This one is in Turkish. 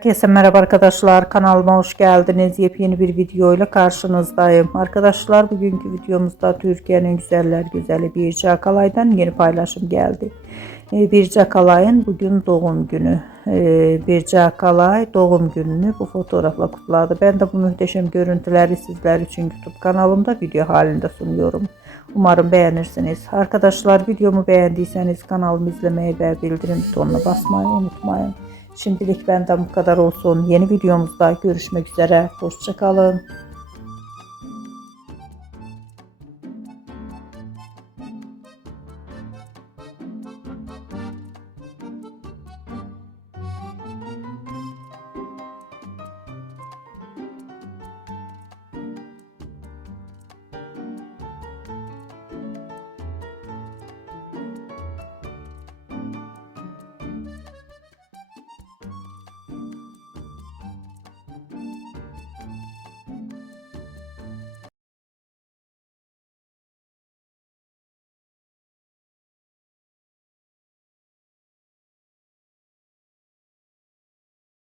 Herkese merhaba arkadaşlar, kanalıma hoş geldiniz. Yepyeni bir video ile karşınızdayım. Arkadaşlar, bugünkü videomuzda Türkiye'nin güzeller güzeli Birce Akalay'dan yeni paylaşım geldi. Birce Akalay'ın bugün doğum günü. Birce Akalay doğum gününü bu fotoğrafla kutladı. Ben de bu muhteşem görüntüleri sizler için YouTube kanalımda video halinde sunuyorum. Umarım beğenirsiniz. Arkadaşlar, videomu beğendiyseniz kanalımı izlemeyi ve bildirim butonuna basmayı unutmayın. Şimdilik benden bu kadar olsun. Yeni videomuzda görüşmek üzere. Hoşça kalın.